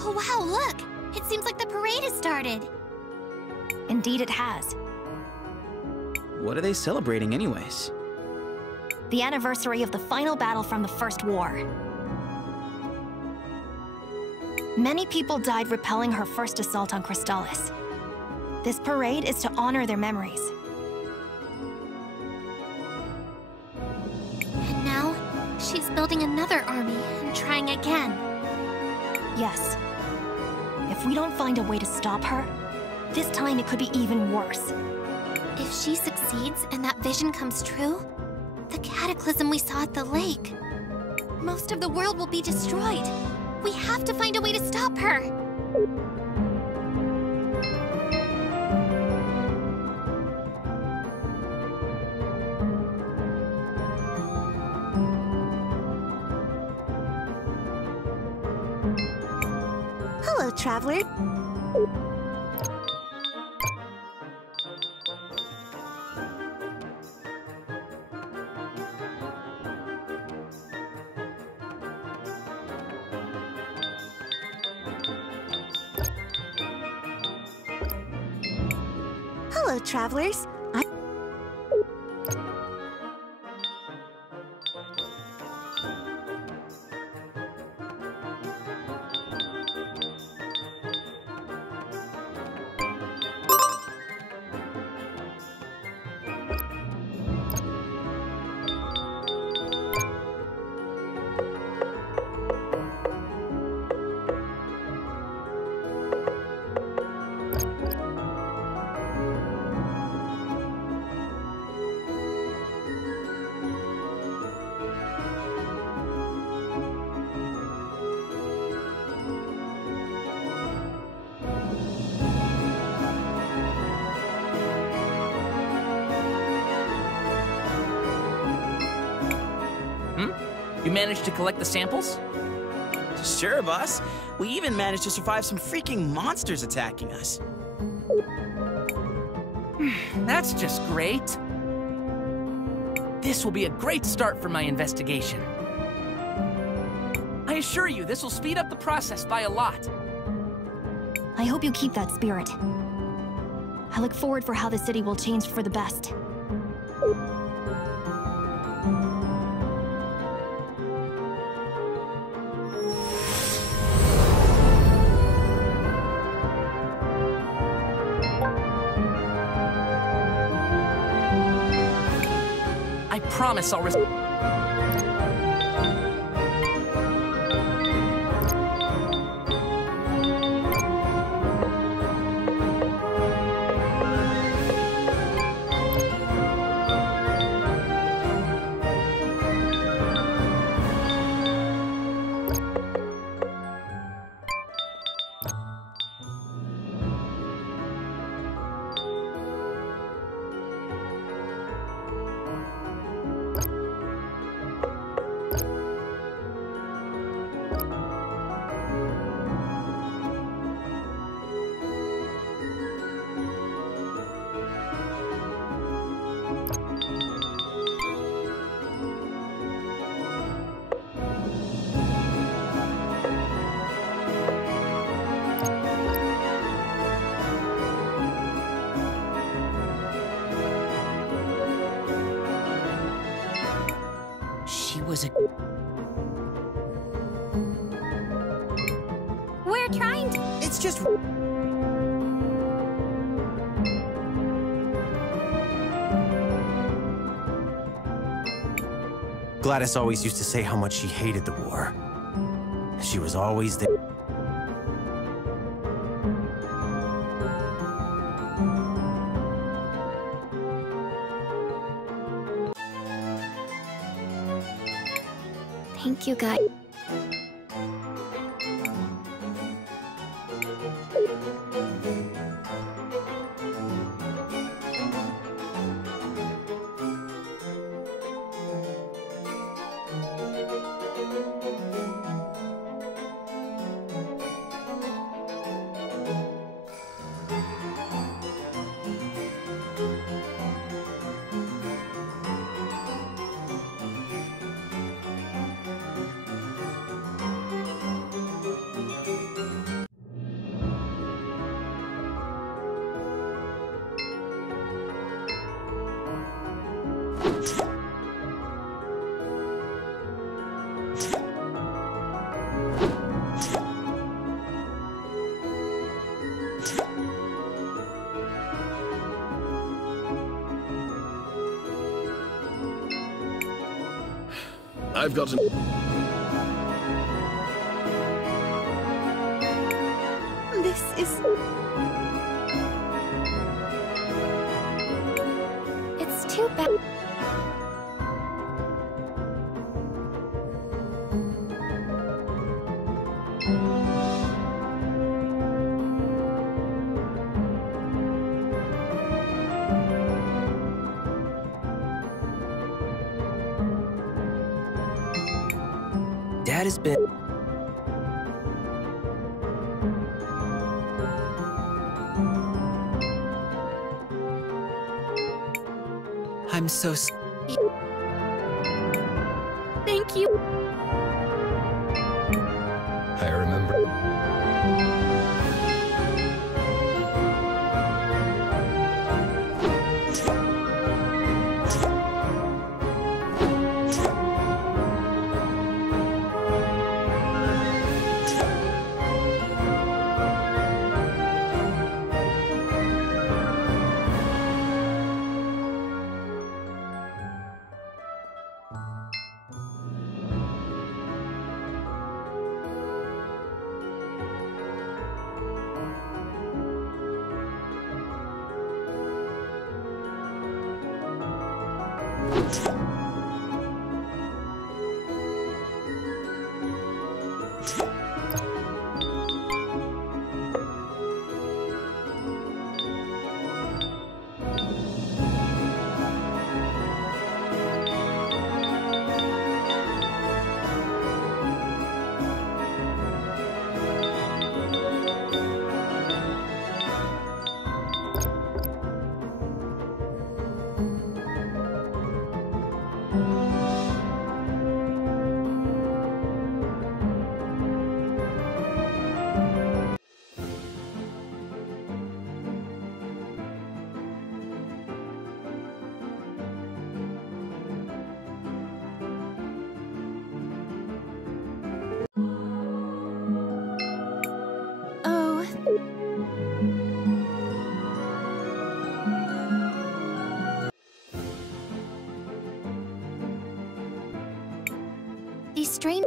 Oh wow, look! It seems like the parade has started. Indeed it has. What are they celebrating anyways? The anniversary of the final battle from the First War. Many people died repelling her first assault on Rhallus. This parade is to honor their memories. And now, she's building another army and trying again. Yes. If we don't find a way to stop her, this time it could be even worse. If she succeeds and that vision comes true, the cataclysm we saw at the lake, most of the world will be destroyed. We have to find a way to stop her. Hello, traveler. Hello, travelers. You managed to collect the samples? Sure, boss. We even managed to survive some freaking monsters attacking us. That's just great. This will be a great start for my investigation. I assure you, this will speed up the process by a lot. I hope you keep that spirit. I look forward for how the city will change for the best. I promise I'll Was a... We're trying to... It's just... Gladys always used to say how much she hated the war. She was always there. Thank you, guys. I've got an... This is... It's too bad. Dad has been... I'm so... Thank you. I remember. Oh. These strange...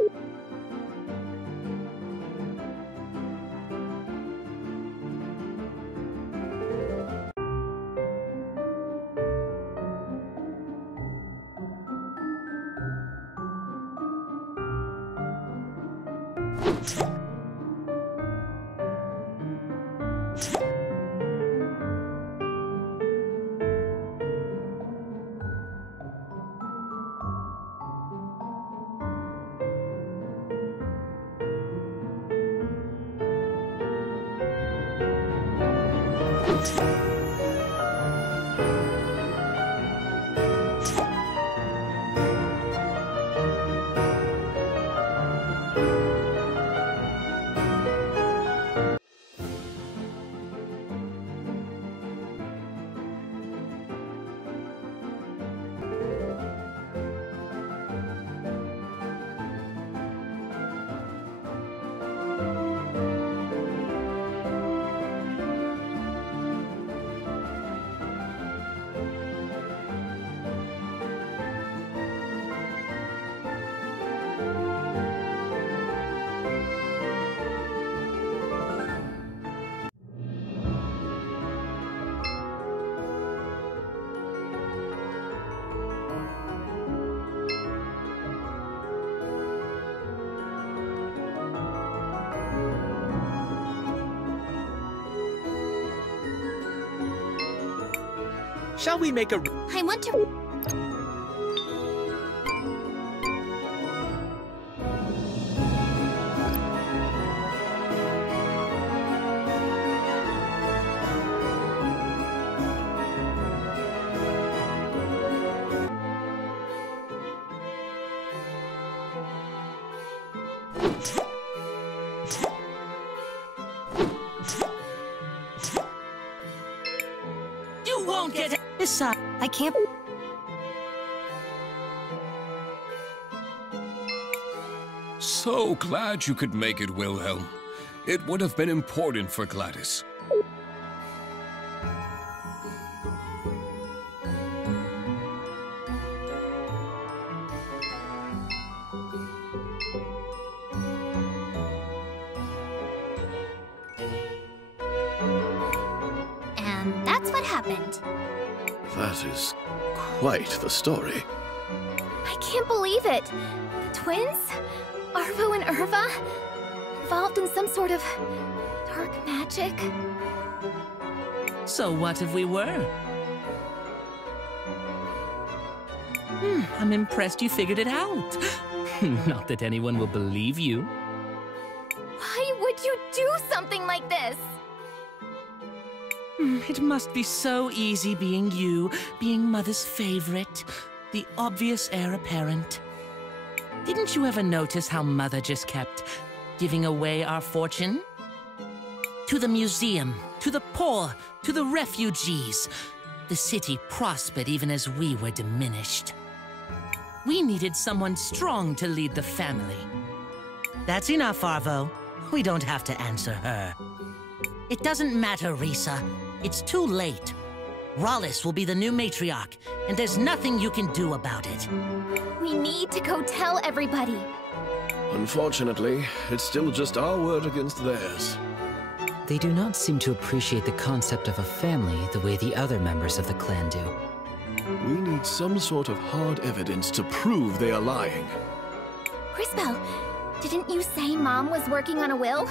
Shall we make a... I want to... You won't get... I can't... So glad you could make it, Wilhelm. It would have been important for Gladys. And that's what happened. That is quite the story. I can't believe it! The twins? Arvo and Irva? Involved in some sort of dark magic? So what if we were? I'm impressed you figured it out. Not that anyone will believe you. Why would you do something like this? It must be so easy being you, being Mother's favorite, the obvious heir apparent. Didn't you ever notice how Mother just kept giving away our fortune? To the museum, to the poor, to the refugees. The city prospered even as we were diminished. We needed someone strong to lead the family. That's enough, Arvo. We don't have to answer her. It doesn't matter, Risa. It's too late. Rhallus will be the new matriarch, and there's nothing you can do about it. We need to go tell everybody. Unfortunately, it's still just our word against theirs. They do not seem to appreciate the concept of a family the way the other members of the clan do. We need some sort of hard evidence to prove they are lying. Crisbel, didn't you say Mom was working on a will?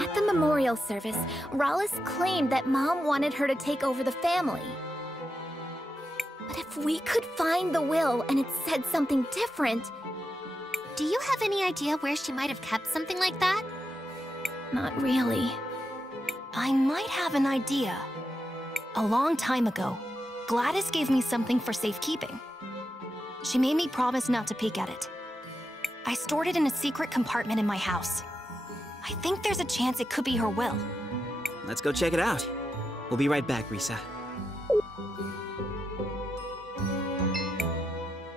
At the memorial service, Rhallus claimed that Mom wanted her to take over the family. But if we could find the will and it said something different... Do you have any idea where she might have kept something like that? Not really. I might have an idea. A long time ago, Gladys gave me something for safekeeping. She made me promise not to peek at it. I stored it in a secret compartment in my house. I think there's a chance it could be her will. Let's go check it out. We'll be right back, Risa.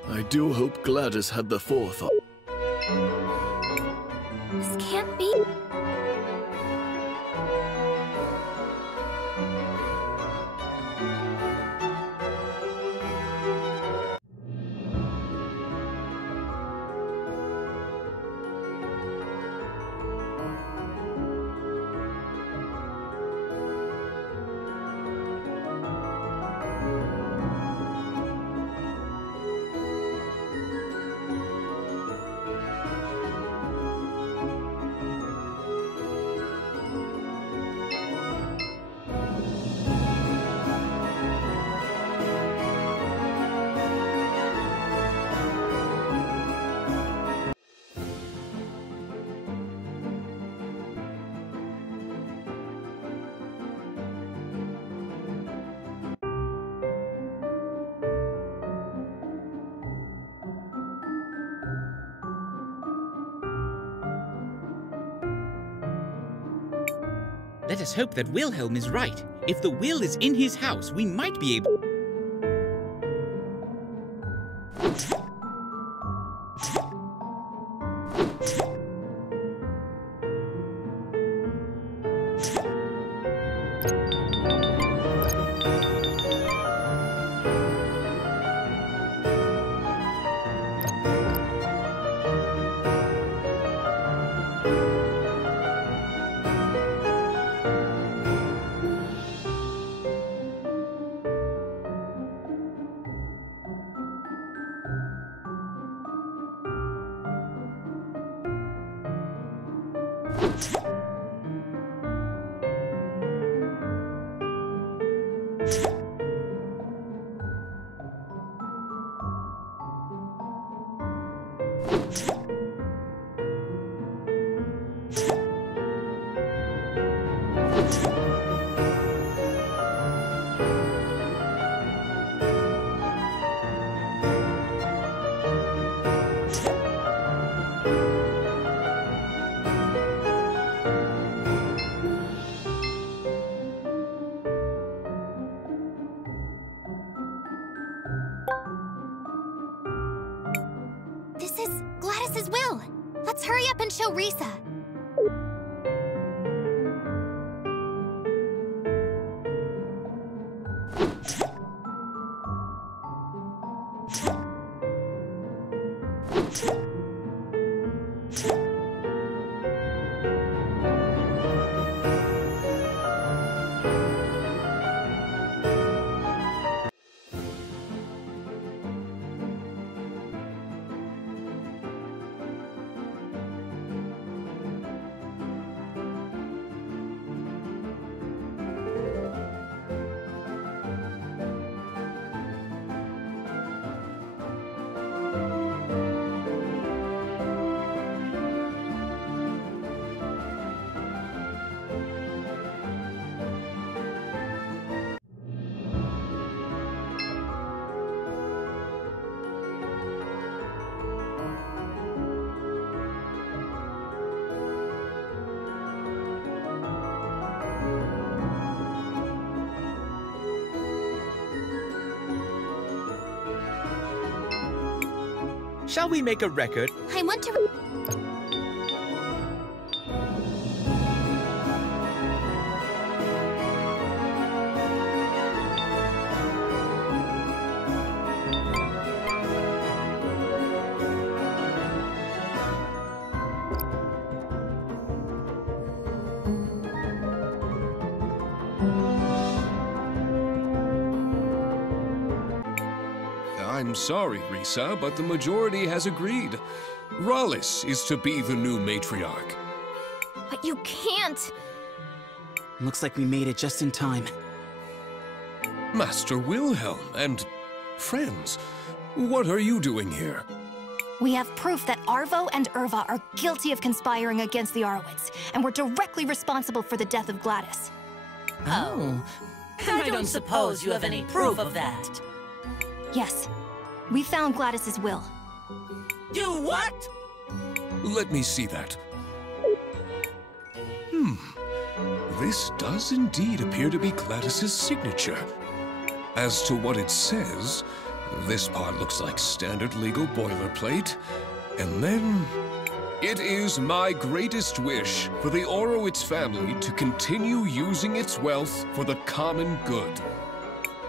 I do hope Gladys had the forethought. This can't be... Let us hope that Wilhelm is right. If the will is in his house, we might be able... This is Gladys's will. Let's hurry up and show Risa. Shall we make a record? I want to... I'm sorry, Risa, but the majority has agreed. Rhallus is to be the new matriarch. But you can't! Looks like we made it just in time. Master Wilhelm and friends, what are you doing here? We have proof that Arvo and Irva are guilty of conspiring against the Arwitz, and were directly responsible for the death of Gladys. Oh. I don't suppose you have any proof of that. Yes. We found Gladys's will. You what? Let me see that. This does indeed appear to be Gladys's signature. As to what it says, this part looks like standard legal boilerplate. And then... It is my greatest wish for the Orowitz family to continue using its wealth for the common good.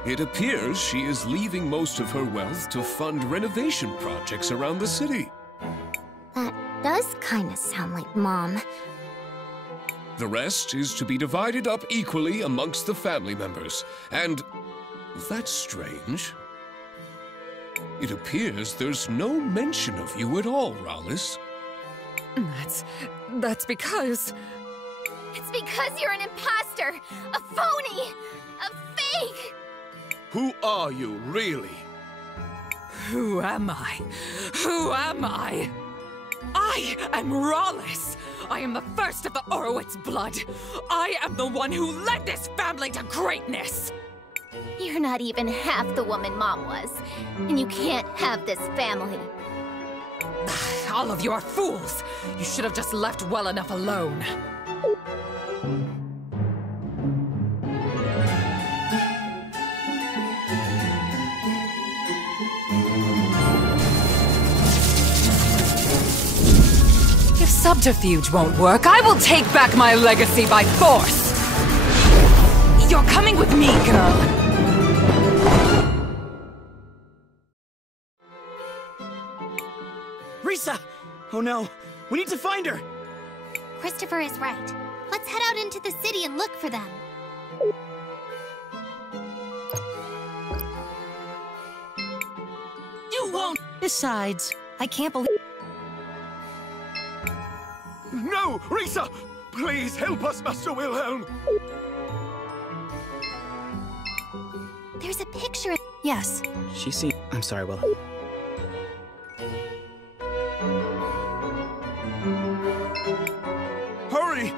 It appears she is leaving most of her wealth to fund renovation projects around the city. That does kind of sound like Mom. The rest is to be divided up equally amongst the family members. And that's strange. It appears there's no mention of you at all, Rhallus. That's because... It's because you're an imposter! A phony! A fake! Who are you, really? Who am I? Who am I? I am Rhallus! I am the first of the Orowitz blood! I am the one who led this family to greatness! You're not even half the woman Mom was, and you can't have this family. All of you are fools! You should have just left well enough alone. If subterfuge won't work, I will take back my legacy by force! You're coming with me, girl! Risa! Oh no, we need to find her! Christopher is right. Let's head out into the city and look for them. You won't! Besides, I can't believe... No! Risa! Please help us, Master Wilhelm! There's a picture. Yes. She seemed... I'm sorry, Will. Hurry!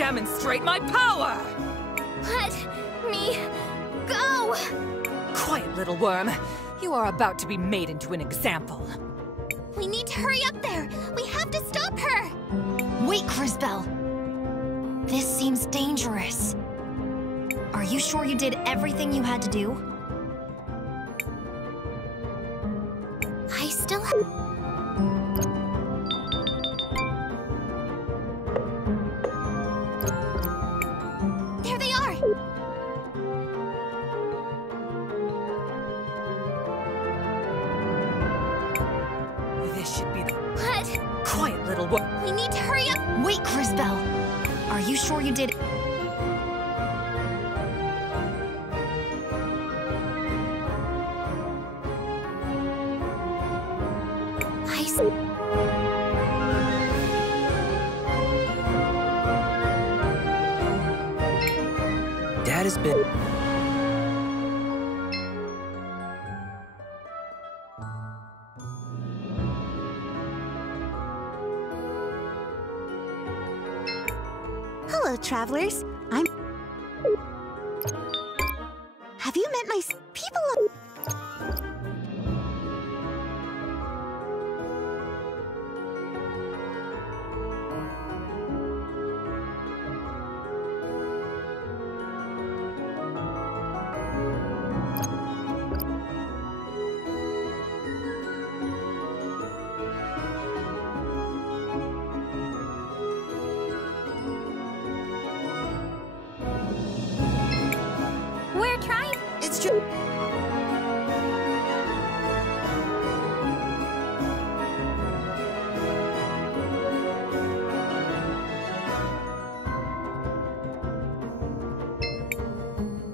demonstrate my power! Let me go! Quiet, little worm. You are about to be made into an example. We need to hurry up there! We have to stop her! Wait, Crisbell! This seems dangerous. Are you sure you did everything you had to do? I still have... There they are! This should be the... What? Quiet, little worm. We need to hurry up! Wait, Crisbell! Are you sure you did... I see. Dad has been... Hello, travelers. Have you met my people? We're trying... It's true.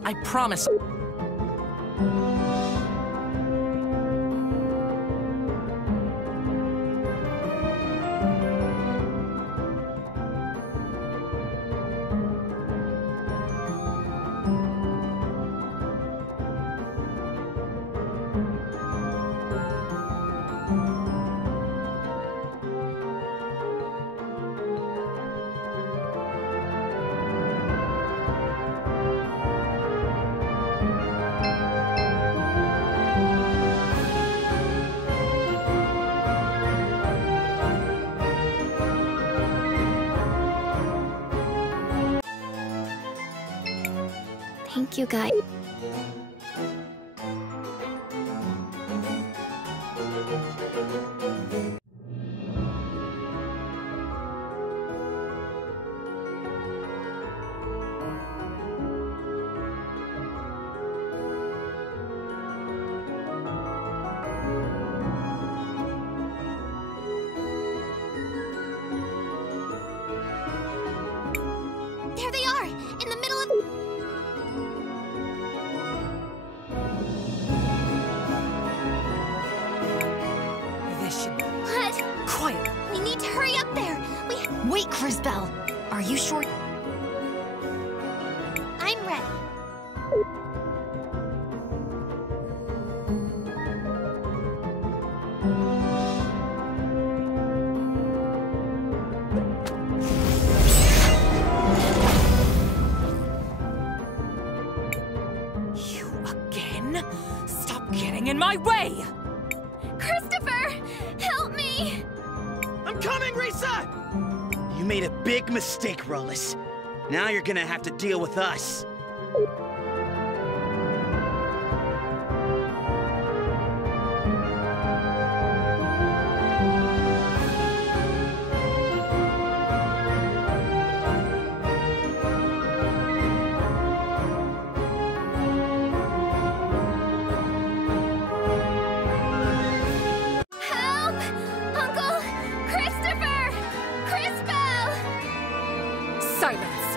I promise. Thank you, guys. There they are! In the middle of... This should... What? Quiet. We need to hurry up there! Wait, Crisbell! Are you sure... I'm ready. You again? Stop getting in my way! Christopher! Help me! I'm coming, Risa! You made a big mistake, Rhallus. Now you're gonna have to deal with us. Help! Uncle Christopher! Crisbell! Silence!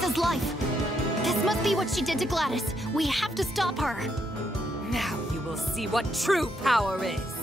Rhallus's life. This must be what she did to Gladys. We have to stop her. Now you will see what true power is.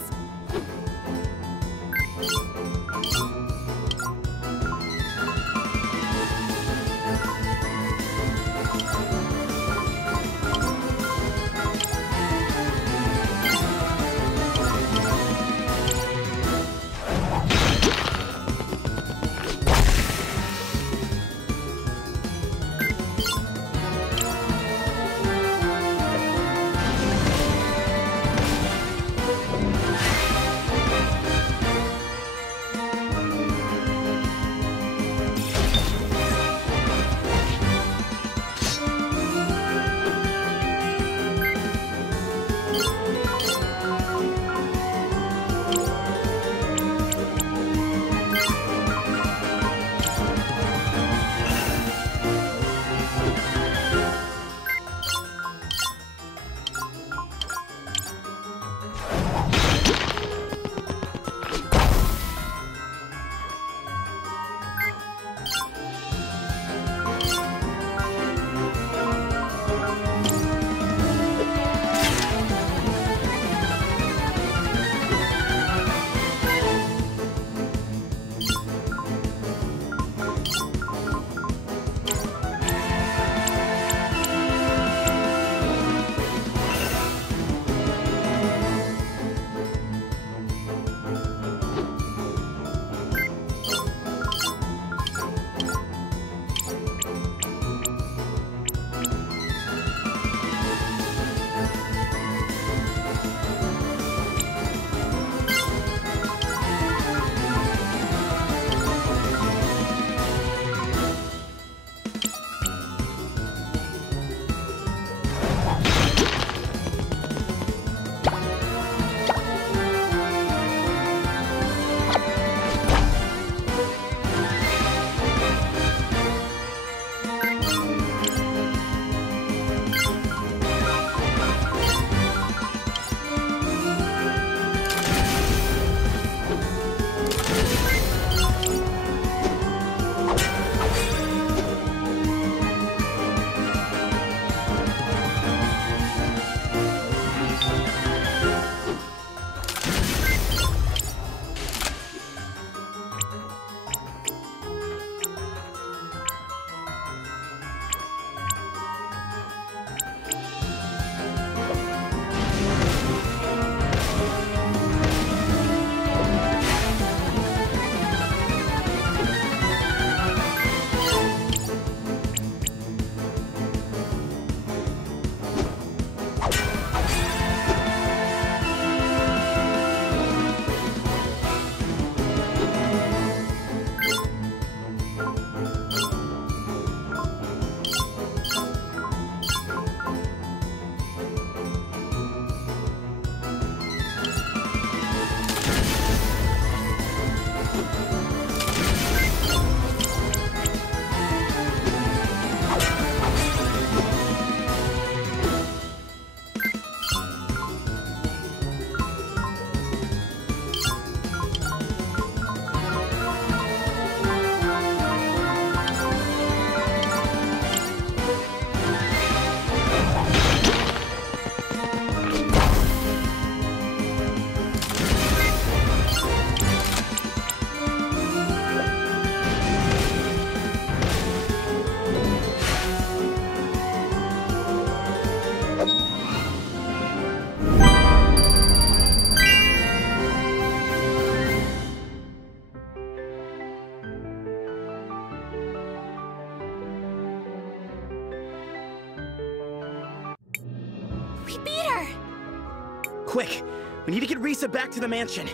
Quick! We need to get Risa back to the mansion.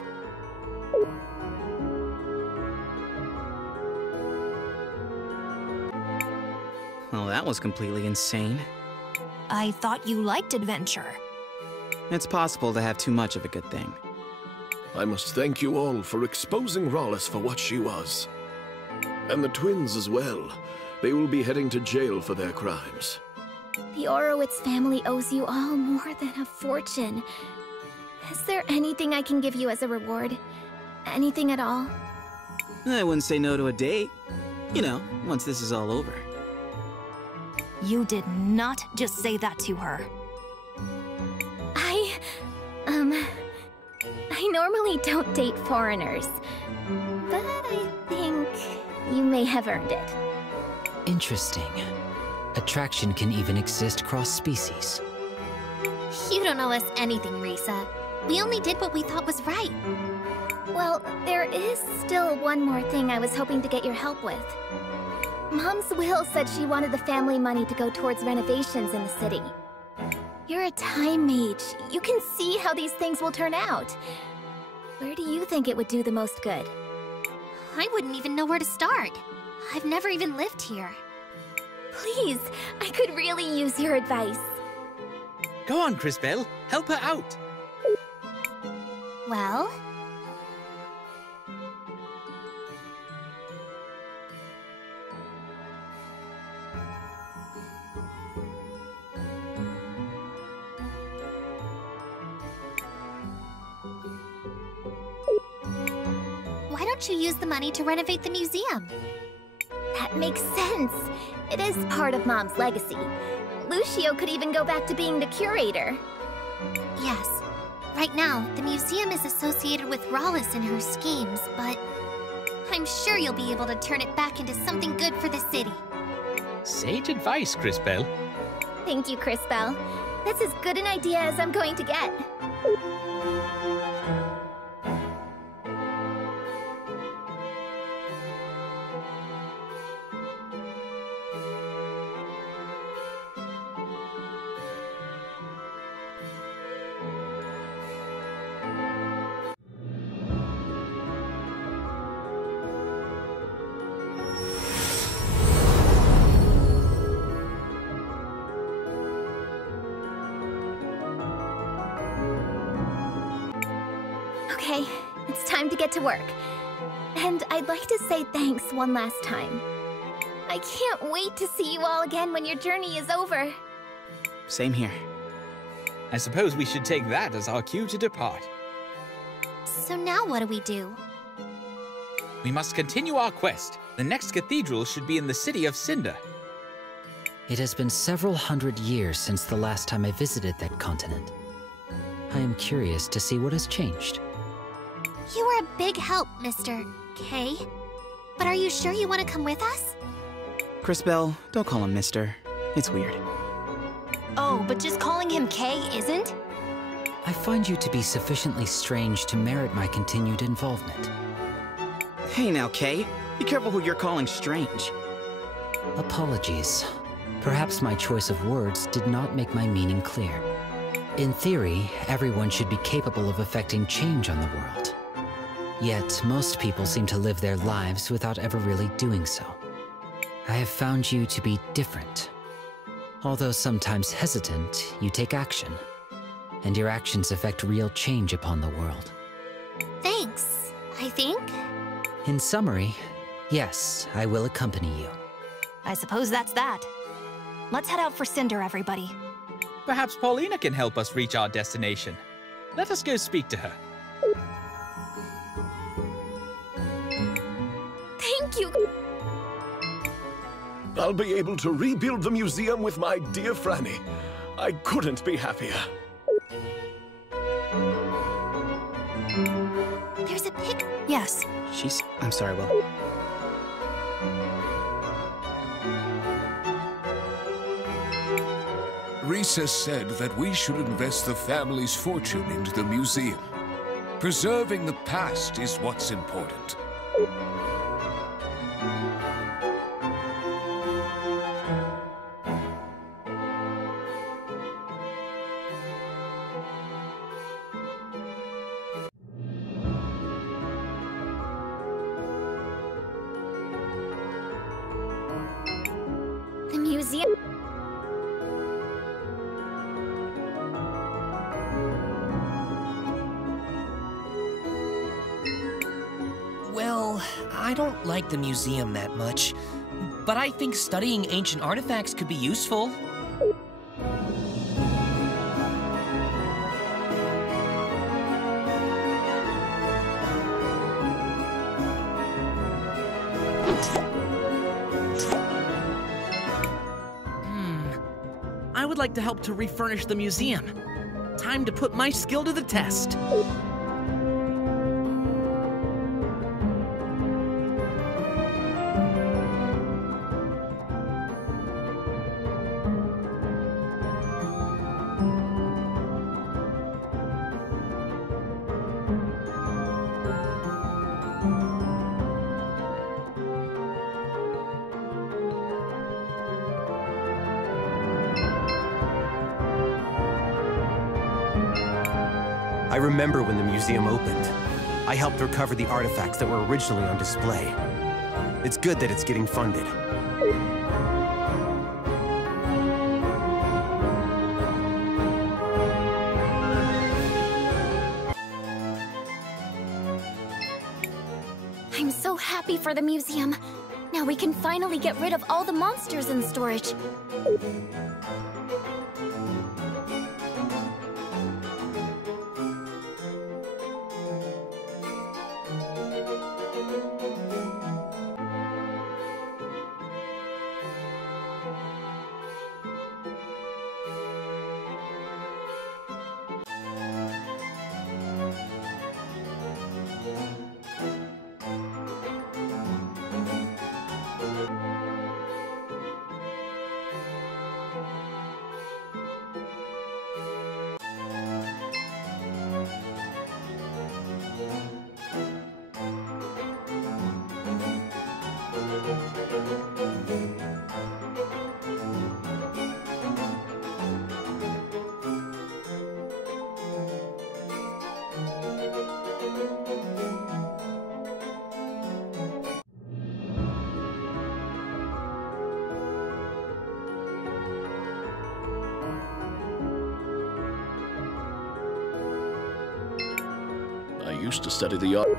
Well, that was completely insane. I thought you liked adventure. It's possible to have too much of a good thing. I must thank you all for exposing Rhallus for what she was. And the twins as well. They will be heading to jail for their crimes. The Orowitz family owes you all more than a fortune. Is there anything I can give you as a reward? Anything at all? I wouldn't say no to a date. You know, once this is all over. You did not just say that to her. I normally don't date foreigners, but I think you may have earned it. Interesting. Attraction can even exist cross-species. You don't owe us anything, Risa. We only did what we thought was right. Well, there is still one more thing I was hoping to get your help with. Mom's will said she wanted the family money to go towards renovations in the city. You're a time mage. You can see how these things will turn out. Where do you think it would do the most good? I wouldn't even know where to start. I've never even lived here. Please, I could really use your advice. Go on, Crisbell. Help her out. Well? Why don't you use the money to renovate the museum? That makes sense. It is part of Mom's legacy. Lucio could even go back to being the curator. Yes. Right now, the museum is associated with Rhallus and her schemes, but I'm sure you'll be able to turn it back into something good for the city. Sage advice, Crisbell. Thank you, Crisbell. That's as good an idea as I'm going to get. Okay, it's time to get to work. And I'd like to say thanks one last time. I can't wait to see you all again when your journey is over. Same here. I suppose we should take that as our cue to depart. So now what do we do? We must continue our quest. The next cathedral should be in the city of Cinder. It has been several hundred years since the last time I visited that continent. I am curious to see what has changed. You were a big help, Mr. K. But are you sure you want to come with us? Crisbell, don't call him Mister. It's weird. Oh, but just calling him K isn't? I find you to be sufficiently strange to merit my continued involvement. Hey now, Kay. Be careful who you're calling strange. Apologies. Perhaps my choice of words did not make my meaning clear. In theory, everyone should be capable of affecting change on the world. Yet, most people seem to live their lives without ever really doing so. I have found you to be different. Although sometimes hesitant, you take action. And your actions affect real change upon the world. Thanks, I think. In summary, yes, I will accompany you. I suppose that's that. Let's head out for Cinder, everybody. Perhaps Paulina can help us reach our destination. Let us go speak to her. Thank you. I'll be able to rebuild the museum with my dear Franny. I couldn't be happier. There's a pic. Yes. I'm sorry, Will. Risa said that we should invest the family's fortune into the museum. Preserving the past is what's important. The museum... Well, I don't like the museum that much, but I think studying ancient artifacts could be useful. like to help to refurnish the museum. Time to put my skill to the test. I remember when the museum opened. I helped recover the artifacts that were originally on display. It's good that it's getting funded. I'm so happy for the museum. Now we can finally get rid of all the monsters in storage. I used to study the art.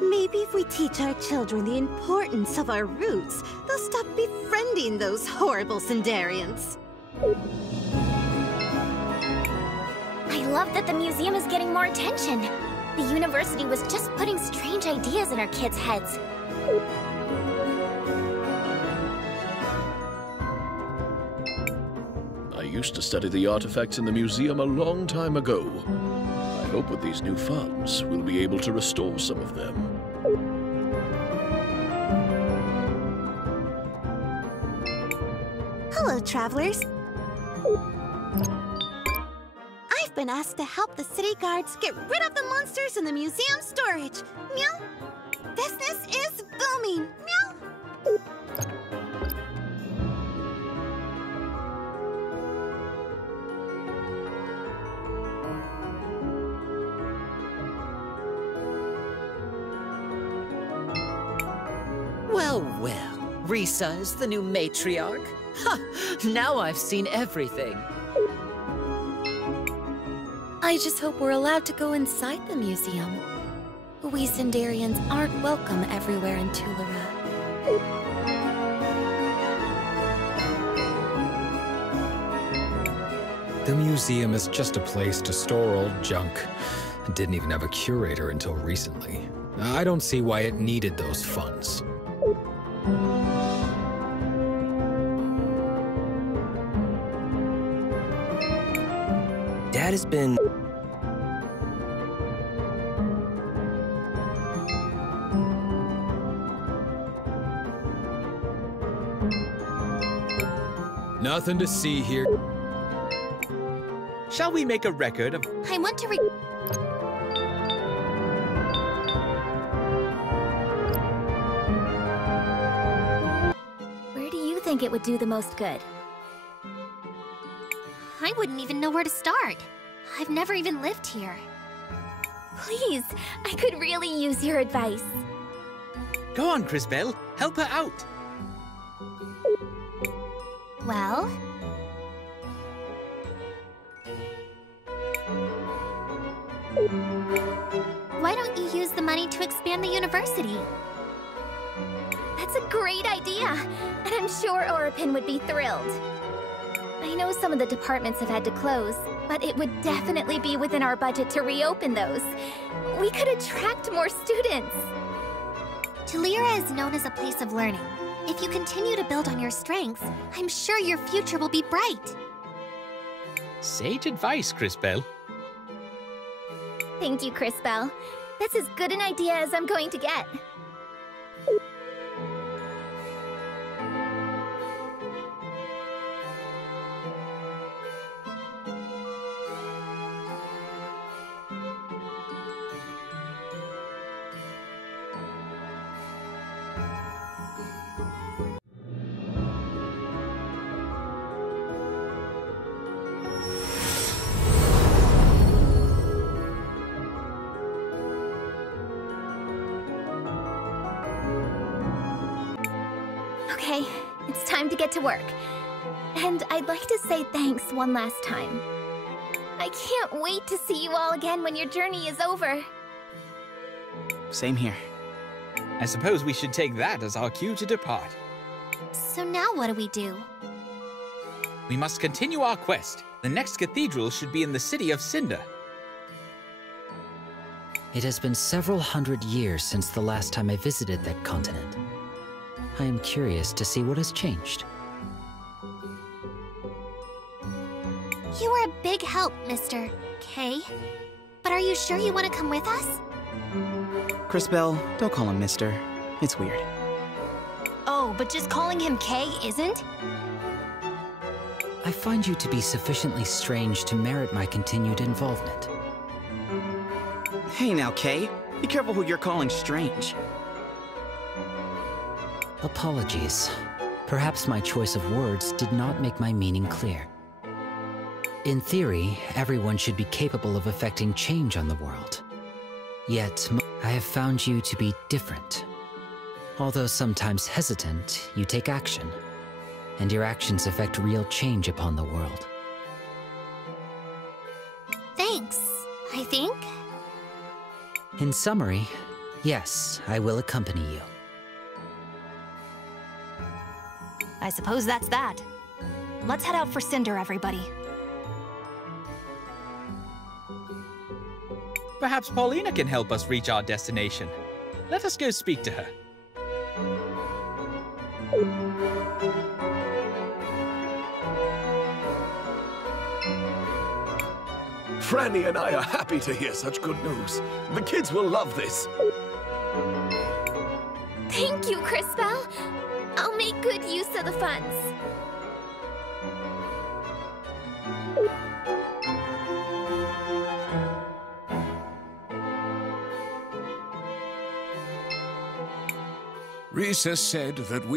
Maybe if we teach our children the importance of our roots, they'll stop befriending those horrible Sindarians. I love that the museum is getting more attention. The university was just putting strange ideas in our kids' heads. I used to study the artifacts in the museum a long time ago. I hope with these new funds, we'll be able to restore some of them. Hello, travelers. I've been asked to help the city guards get rid of the monsters in the museum storage. Meow. Business is booming. Meow. Well, well. Risa is the new matriarch? Ha! Now I've seen everything. I just hope we're allowed to go inside the museum. We Sindarians aren't welcome everywhere in Tulara. The museum is just a place to store old junk. It didn't even have a curator until recently. I don't see why it needed those funds. Dad has been... Nothing to see here. Shall we make a record of... I want to Where do you think it would do the most good? I wouldn't even know where to start. I've never even lived here. Please, I could really use your advice. Go on, Cris Bell. Help her out. Well... why don't you use the money to expand the university? That's a great idea, and I'm sure Oripin would be thrilled. I know some of the departments have had to close, but it would definitely be within our budget to reopen those. We could attract more students. Tulara is known as a place of learning. If you continue to build on your strengths, I'm sure your future will be bright. Sage advice, Crisbell. Thank you, Crisbell. That's as good an idea as I'm going to get. Okay, it's time to get to work. And I'd like to say thanks one last time. I can't wait to see you all again when your journey is over. Same here. I suppose we should take that as our cue to depart. So now what do we do? We must continue our quest. The next cathedral should be in the city of Cinder. It has been several hundred years since the last time I visited that continent. I am curious to see what has changed. You were a big help, Mr. K. But are you sure you want to come with us? Crisbell, don't call him Mister. It's weird. Oh, but just calling him K isn't? I find you to be sufficiently strange to merit my continued involvement. Hey now, Kay. Be careful who you're calling strange. Apologies. Perhaps my choice of words did not make my meaning clear. In theory, everyone should be capable of affecting change on the world. Yet, I have found you to be different. Although sometimes hesitant, you take action. And your actions affect real change upon the world. Thanks, I think. In summary, yes, I will accompany you. I suppose that's that. Let's head out for Cinder, everybody. Perhaps Paulina can help us reach our destination. Let us go speak to her. Franny and I are happy to hear such good news. The kids will love this. Thank you, Crisbell. I'll make good use of the funds. Rhys has said that we...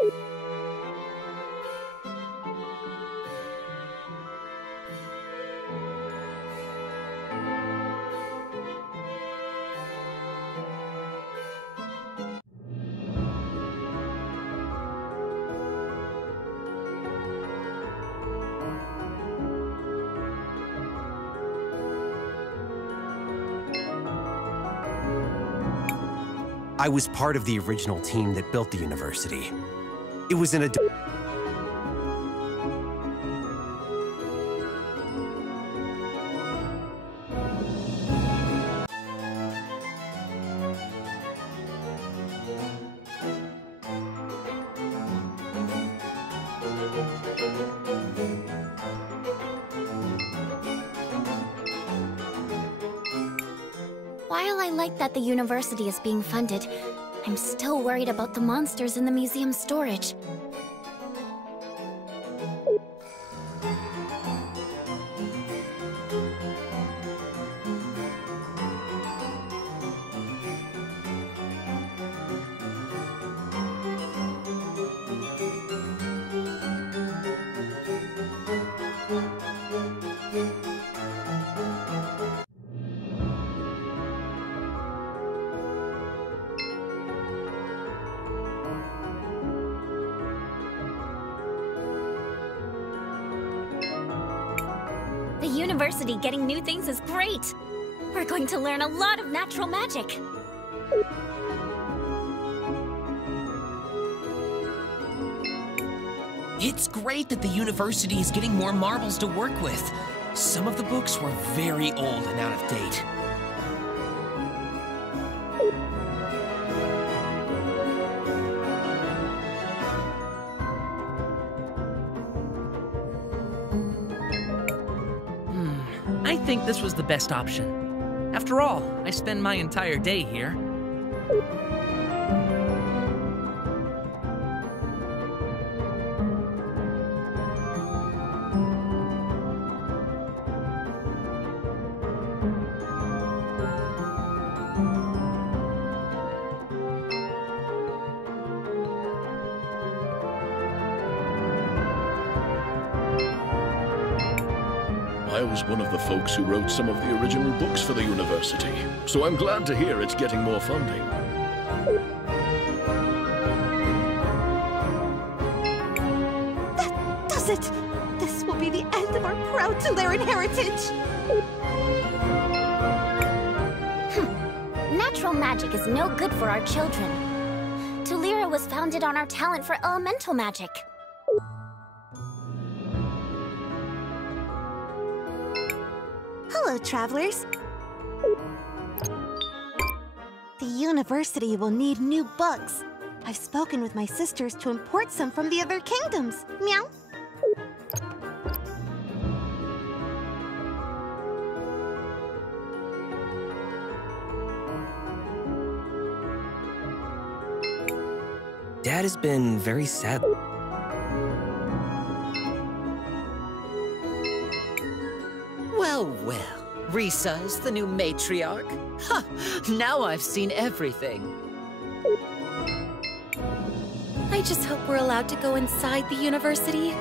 I was part of the original team that built the university. It was in a... While I like that the university is being funded, I'm still worried about the monsters in the museum storage. The university getting new things is great! We're going to learn a lot of natural magic! It's great that the university is getting more marbles to work with. Some of the books were very old and out of date. think this was the best option. After all, I spend my entire day here. I was one of the folks who wrote some of the original books for the university, so I'm glad to hear it's getting more funding. That does it! This will be the end of our proud Tuleran heritage! Natural magic is no good for our children. Tulira was founded on our talent for elemental magic. Hello, travelers. The university will need new books. I've spoken with my sisters to import some from the other kingdoms. Meow. Dad has been very sad. Well, well. Risa's the new matriarch? Ha! Now I've seen everything. I just hope we're allowed to go inside the university.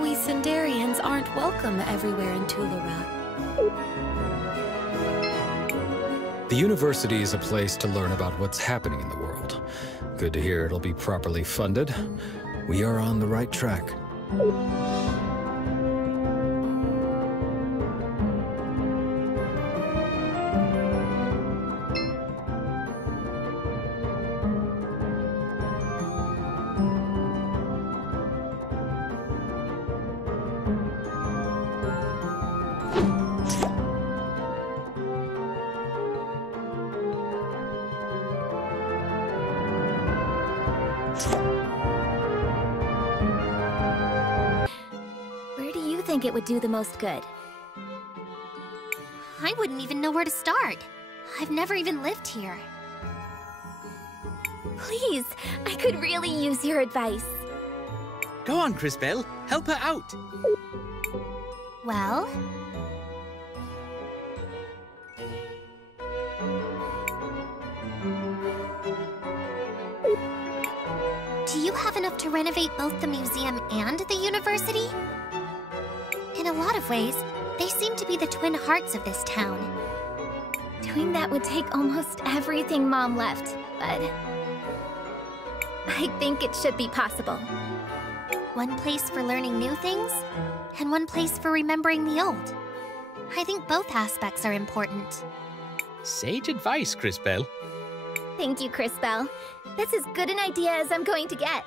We Sindarians aren't welcome everywhere in Tulara. The university is a place to learn about what's happening in the world. Good to hear it'll be properly funded. We are on the right track. Where do you think it would do the most good? I wouldn't even know where to start. I've never even lived here. Please, I could really use your advice. Go on, Crisbell. Help her out. Well... do you have enough to renovate both the museum and the university? In a lot of ways, they seem to be the twin hearts of this town. Doing that would take almost everything Mom left, but... I think it should be possible. One place for learning new things, and one place for remembering the old. I think both aspects are important. Sage advice, Crisbell. Thank you, Crisbell. That's as good an idea as I'm going to get.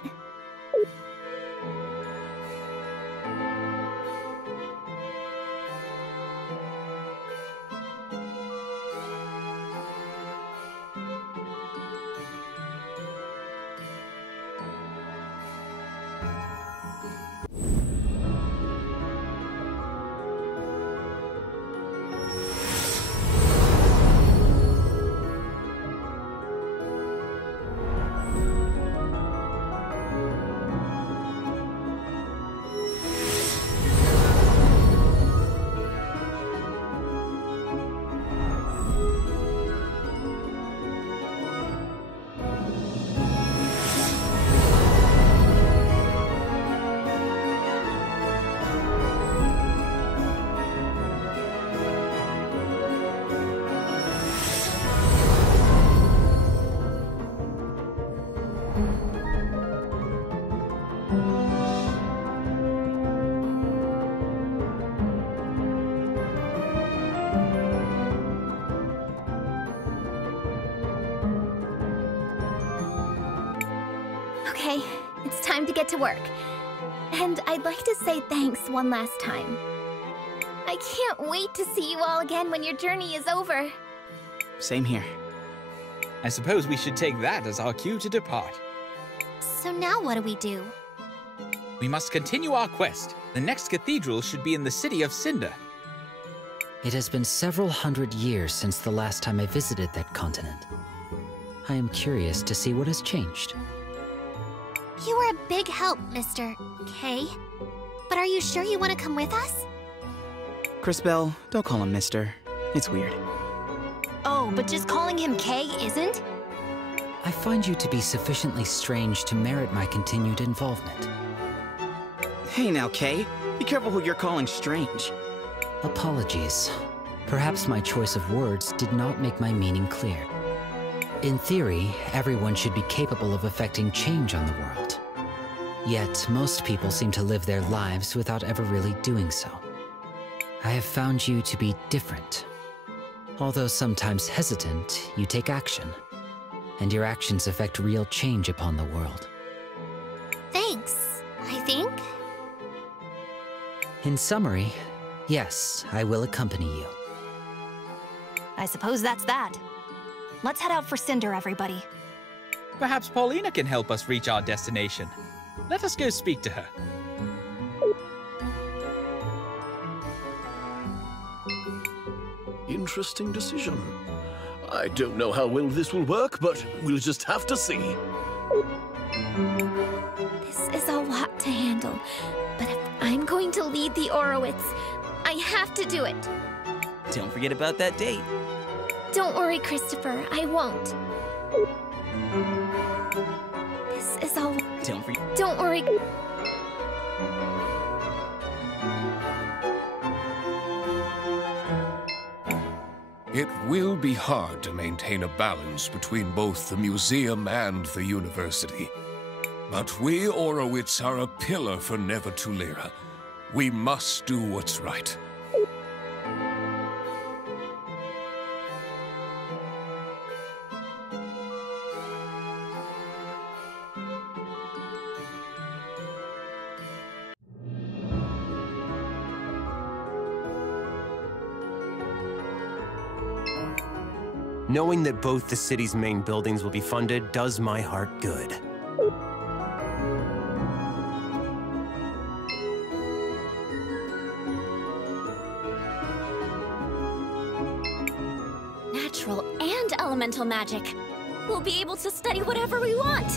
Okay, it's time to get to work. And I'd like to say thanks one last time. I can't wait to see you all again when your journey is over. Same here. I suppose we should take that as our cue to depart. So now what do we do? We must continue our quest. The next cathedral should be in the city of Cinder. It has been several hundred years since the last time I visited that continent. I am curious to see what has changed. You were a big help, Mr. K. But are you sure you want to come with us? Cris Bell, don't call him Mister. It's weird. Oh, but just calling him K isn't? I find you to be sufficiently strange to merit my continued involvement. Hey now, Kay. Be careful who you're calling strange. Apologies. Perhaps my choice of words did not make my meaning clear. In theory, everyone should be capable of affecting change on the world. Yet, most people seem to live their lives without ever really doing so. I have found you to be different. Although sometimes hesitant, you take action. And your actions affect real change upon the world. Thanks, I think. In summary, yes, I will accompany you. I suppose that's that. Let's head out for Cinder, everybody. Perhaps Paulina can help us reach our destination. Let us go speak to her. Interesting decision. I don't know how well this will work, but we'll just have to see. This is a lot to handle, but if I'm going to lead the Orowitz, I have to do it. Don't forget about that date. Don't worry, Christopher, I won't. This is a... Don't forget... Don't worry. It will be hard to maintain a balance between both the museum and the university. But we Orowitz are a pillar for Nevertulera. We must do what's right. Knowing that both the city's main buildings will be funded does my heart good. Natural and elemental magic. We'll be able to study whatever we want.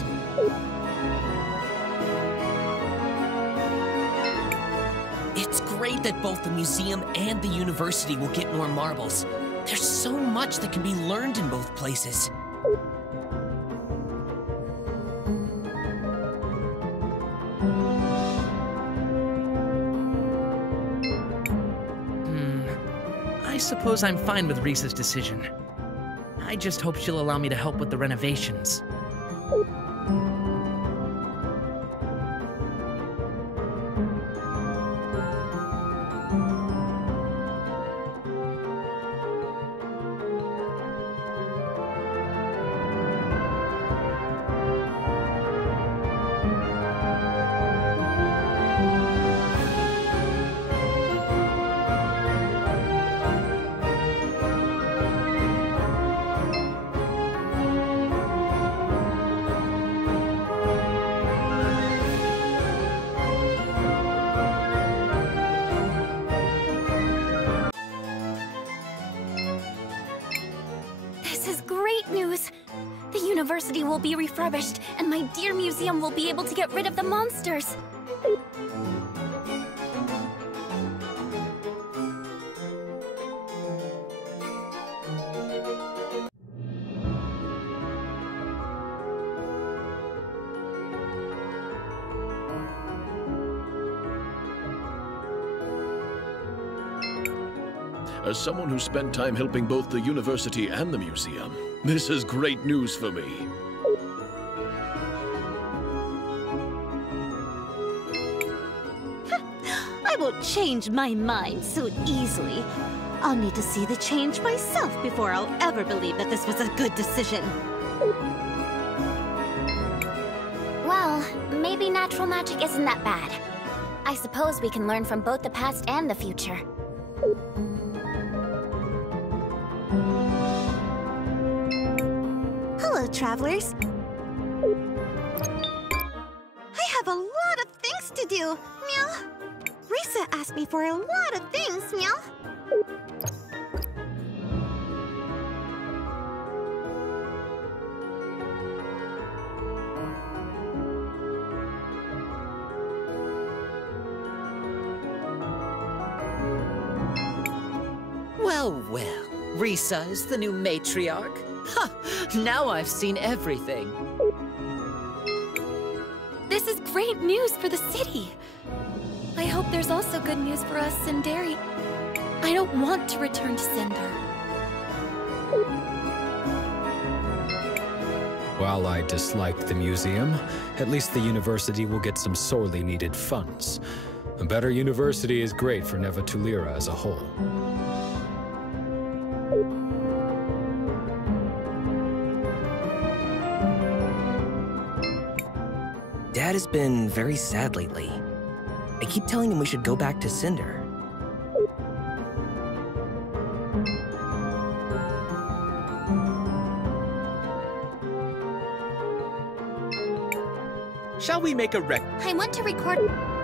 It's great that both the museum and the university will get more marbles. There's so much that can be learned in both places. I suppose I'm fine with Risa's decision. I just hope she'll allow me to help with the renovations. University will be refurbished, and my dear museum will be able to get rid of the monsters. As someone who spent time helping both the university and the museum, this is great news for me. I won't change my mind so easily. I'll need to see the change myself before I'll ever believe that this was a good decision. Well, maybe natural magic isn't that bad. I suppose we can learn from both the past and the future. Hello, travelers. I have a lot of things to do, Meow. Risa asked me for a lot of things, Meow. Well, well. Risa is the new matriarch? Ha! Now I've seen everything. This is great news for the city. I hope there's also good news for us, Sindari. I don't want to return to Cinder. While I dislike the museum, at least the university will get some sorely needed funds. A better university is great for Nevatulira as a whole. Dad has been very sad lately. I keep telling him we should go back to Cinder. Shall we make a I want to record...